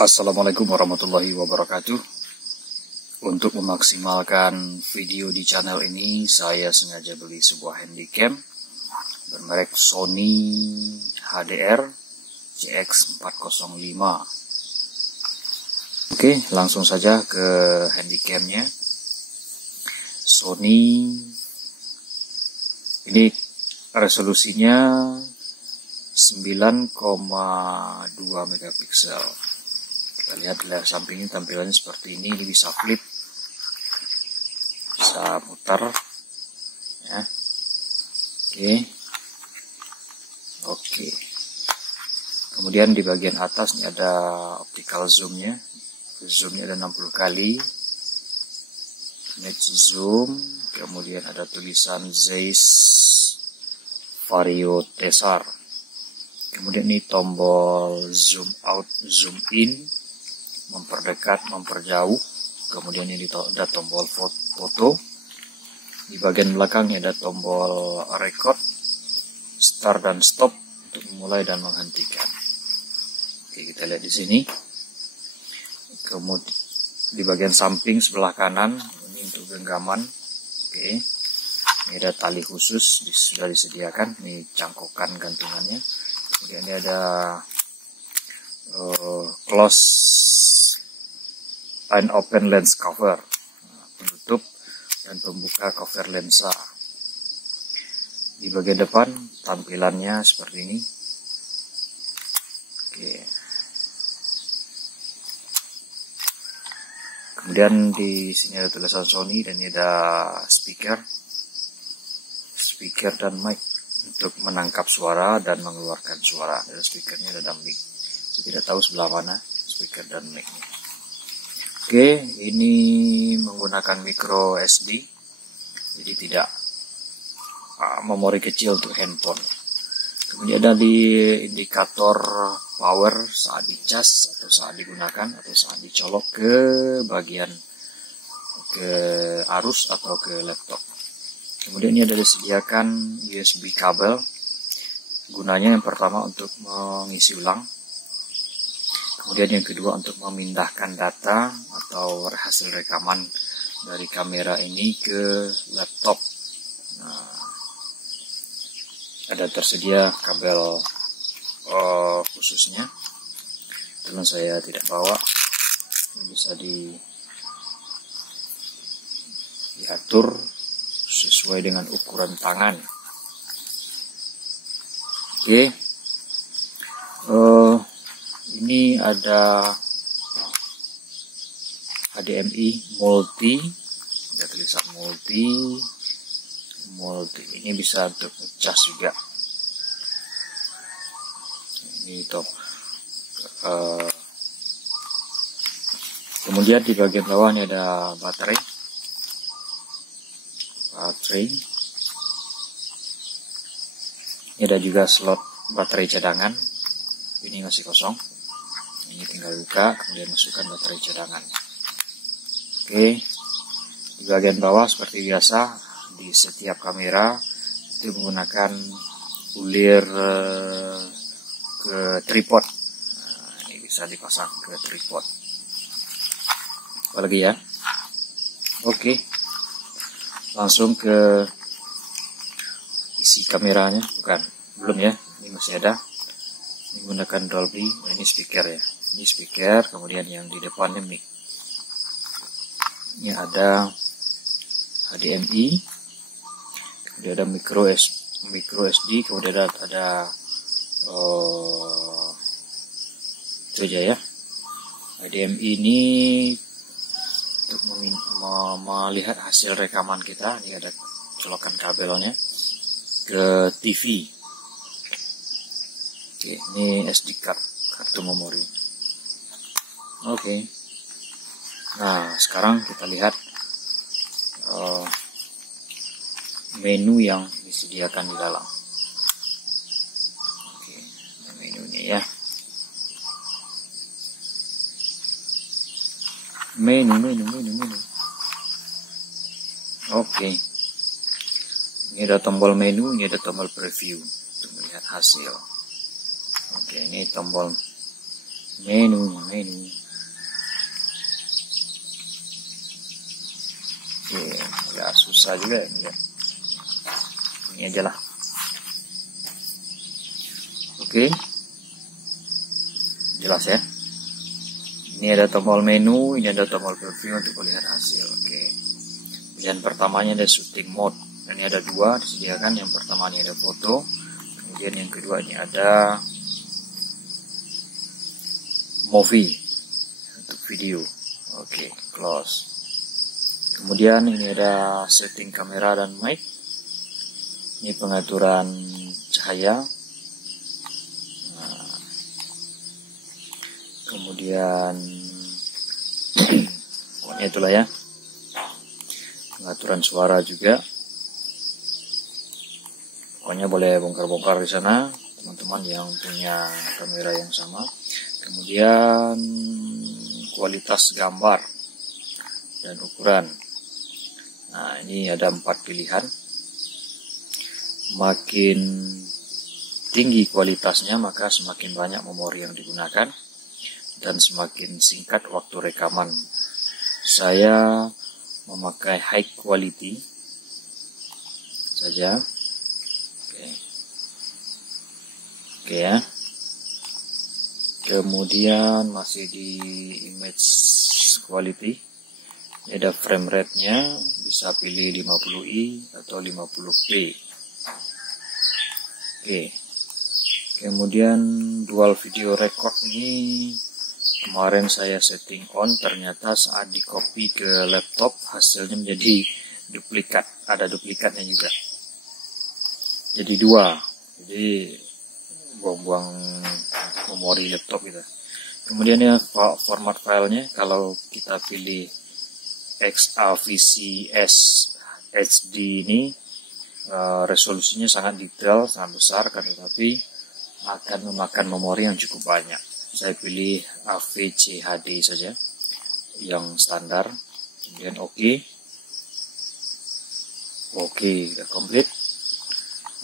Assalamualaikum warahmatullahi wabarakatuh. Untuk memaksimalkan video di channel ini, saya sengaja beli sebuah handycam bermerek Sony HDR CX405. Oke, langsung saja ke handycamnya. Sony ini resolusinya 9,2 megapiksel. Kita lihat di layar samping ini tampilannya seperti ini bisa flip, bisa putar ya. Oke. Kemudian di bagian atas ini ada optical zoomnya. Zoomnya ada 60 kali, image zoom. Kemudian ada tulisan Zeiss Vario Tessar. Kemudian ini tombol zoom out, zoom in, memperdekat, memperjauh. Kemudian ini ada tombol foto. Di bagian belakang ada tombol record, start dan stop untuk memulai dan menghentikan. Oke, kita lihat di sini. Kemudian di bagian samping sebelah kanan ini untuk genggaman. Oke, ini ada tali khusus sudah disediakan. Ini cangkokan gantungannya. Kemudian ini ada close and open lens cover, penutup dan pembuka cover lensa. Di bagian depan tampilannya seperti ini. Oke. Kemudian di sini ada tulisan Sony dan ini ada speaker dan mic untuk menangkap suara dan mengeluarkan suara. Dari speakernya ada mic. Saya tidak tahu sebelah mana speaker dan mic-nya. Oke, ini menggunakan micro SD, jadi tidak memori kecil untuk handphone. Kemudian ada di indikator power saat dicas atau saat digunakan atau saat dicolok ke bagian ke arus atau ke laptop. Kemudian ini ada disediakan USB kabel. Gunanya yang pertama untuk mengisi ulang. Kemudian yang kedua untuk memindahkan data atau hasil rekaman dari kamera ini ke laptop. Nah, ada tersedia kabel khususnya. Teman saya tidak bawa. Ini bisa diatur sesuai dengan ukuran tangan. Oke. Ini ada HDMI multi, ada tulisan multi. Ini bisa untuk ngecas juga. Ini top. Kemudian di bagian bawah ini ada baterai. Ini ada juga slot baterai cadangan. Ini masih kosong. Ini tinggal buka, kemudian masukkan baterai cadangan. Oke, di bagian bawah seperti biasa di setiap kamera itu menggunakan ulir ke tripod. Nah, ini bisa dipasang ke tripod. Apalagi ya? Oke, langsung ke isi kameranya, belum ya? Ini masih ada. Ini menggunakan Dolby. Nah, ini speaker ya. Ini speaker, kemudian yang di depannya mic. Ini ada HDMI, kemudian ada micro SD, kemudian ada itu aja ya. HDMI ini untuk melihat hasil rekaman kita. Ini ada colokan kabelnya ke TV. Oke, ini SD card, kartu memori. Oke. Nah, sekarang kita lihat menu yang disediakan di dalam. Oke, menunya ya. Menu. Oke. Ini ada tombol menu, ini ada tombol preview untuk melihat hasil. Oke, ini tombol menu. Oke, agak susah juga ini ya. Ini aja lah. Oke, jelas ya. Ini ada tombol menu, ini ada tombol preview untuk melihat hasil. Oke, pilihan pertamanya ada shooting mode. Ini ada dua disediakan. Yang pertama ini ada foto, kemudian yang kedua ini ada movie untuk video. Oke, close. Kemudian ini ada setting kamera dan mic. Ini pengaturan cahaya. Nah, kemudian pokoknya itulah ya. Pengaturan suara juga. Pokoknya boleh bongkar-bongkar di sana, teman-teman yang punya kamera yang sama. Kemudian kualitas gambar dan ukuran. Nah, ini ada 4 pilihan. Makin tinggi kualitasnya, maka semakin banyak memori yang digunakan dan semakin singkat waktu rekaman. Saya memakai high quality saja. Oke ya. Kemudian masih di image quality. Ini ada frame rate-nya, bisa pilih 50i atau 50p. Oke. Kemudian dual video record ini kemarin saya setting on, ternyata saat di copy ke laptop hasilnya menjadi duplikat, ada duplikatnya juga. Jadi dua. Jadi buang-buang memori laptop gitu. Kemudian ya format filenya, kalau kita pilih XAVCS HD ini resolusinya sangat detail, sangat besar, kan, tetapi akan memakan memori yang cukup banyak. Saya pilih AVC HD saja, yang standar. Kemudian oke, udah komplit.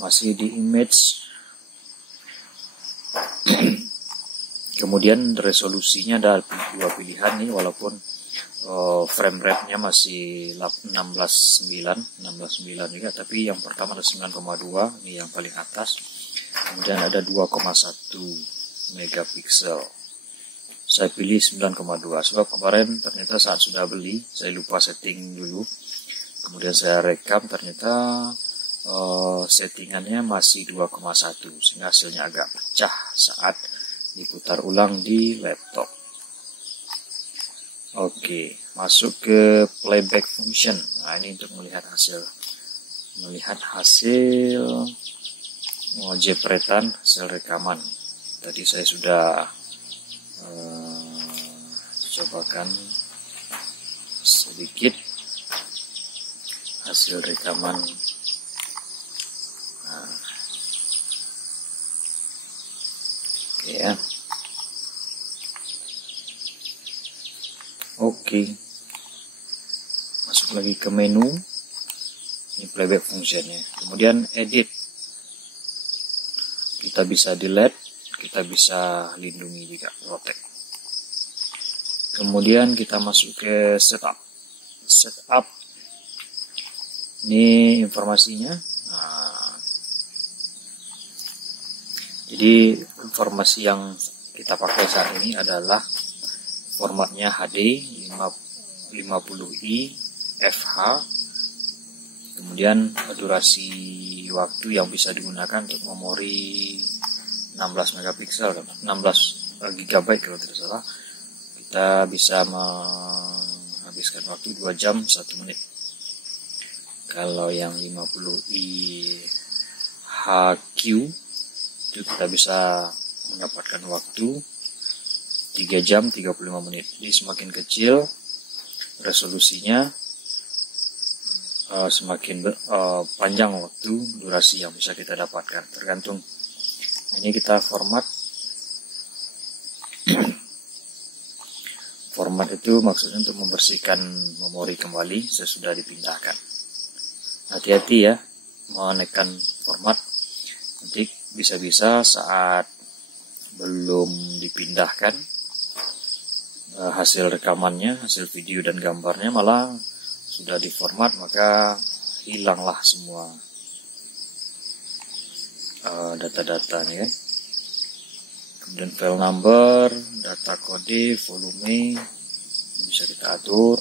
Masih di image. Kemudian resolusinya ada dua pilihan nih, walaupun frame rate-nya masih 16:9 juga, tapi yang pertama ada 9,2, ini yang paling atas. Kemudian ada 2,1 megapiksel. Saya pilih 9,2 sebab kemarin ternyata saat sudah beli saya lupa setting dulu. Kemudian saya rekam, ternyata settingannya masih 2,1, sehingga hasilnya agak pecah saat diputar ulang di laptop. Oke, masuk ke playback function. Nah, ini untuk melihat hasil jepretan hasil rekaman. Tadi saya sudah cobakan sedikit hasil rekaman. Nah, oke ya. Oke, masuk lagi ke menu. Ini playback functionnya. Kemudian edit, kita bisa delete, kita bisa lindungi juga, protect. Kemudian kita masuk ke setup. Ini informasinya. Nah, jadi informasi yang kita pakai saat ini adalah formatnya HD 50i FH. Kemudian durasi waktu yang bisa digunakan untuk memori 16 megapiksel, 16 GB kalau tidak salah. Kita bisa menghabiskan waktu 2 jam 1 menit. Kalau yang 50i HQ itu kita bisa mendapatkan waktu 3 jam 35 menit. Jadi semakin kecil resolusinya, semakin panjang waktu durasi yang bisa kita dapatkan, tergantung. Ini kita format. Format itu maksudnya untuk membersihkan memori kembali sesudah dipindahkan. Hati-hati ya menekan format, nanti bisa-bisa saat belum dipindahkan hasil rekamannya, hasil video dan gambarnya malah sudah diformat, maka hilanglah semua data-data nih kan. Kemudian file number, data kode, volume bisa kita atur.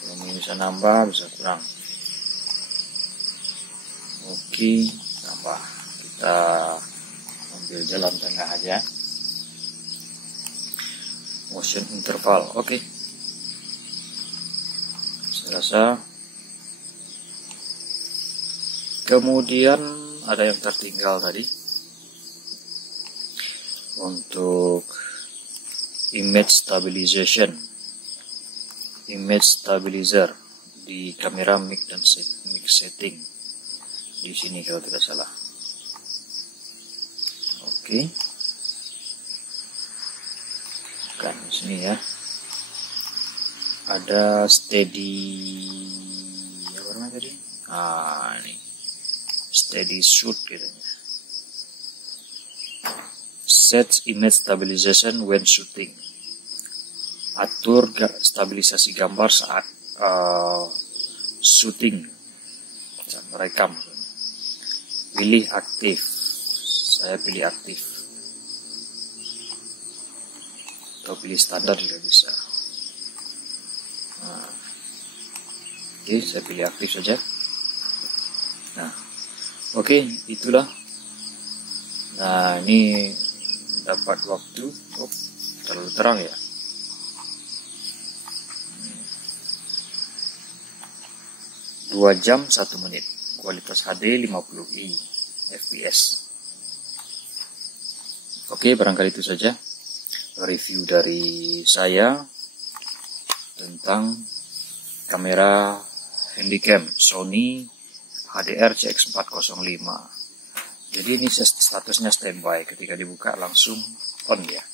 Volume bisa nambah, bisa kurang. Oke, tambah. Kita ambil jalan tengah aja. Motion interval, oke. Saya rasa. Kemudian ada yang tertinggal tadi untuk image stabilization, image stabilizer di kamera mic dan mic setting di sini kalau tidak salah. Oke, kan di sini ya ada steady apa namanya tadi? Ini steady shoot katanya. Set image stabilization when shooting. Atur stabilisasi gambar saat shooting, saat merekam. Pilih aktif. Saya pilih aktif. Atau pilih standar juga bisa. Oke, saya pilih aktif saja. Nah, oke, itulah. Nah, ini dapat waktu. Terlalu terang ya. 2 jam 1 menit. Kualitas HD 50i fps. Oke, barangkali itu saja review dari saya tentang kamera handycam Sony HDR CX405. Jadi ini statusnya standby, ketika dibuka langsung on ya.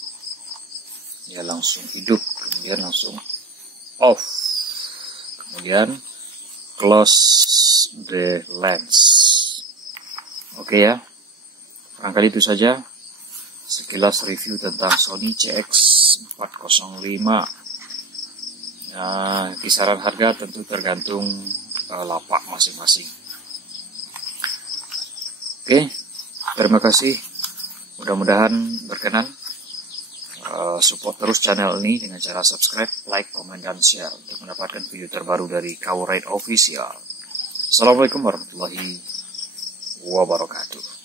Ya langsung hidup, kemudian langsung off. Kemudian close the lens. Oke ya. Barangkali itu saja sekilas review tentang Sony CX405. Nah, kisaran harga tentu tergantung lapak masing-masing. Oke, terima kasih. Mudah-mudahan berkenan. Support terus channel ini dengan cara subscribe, like, komen, dan share untuk mendapatkan video terbaru dari Kawurite Official. Assalamualaikum warahmatullahi wabarakatuh.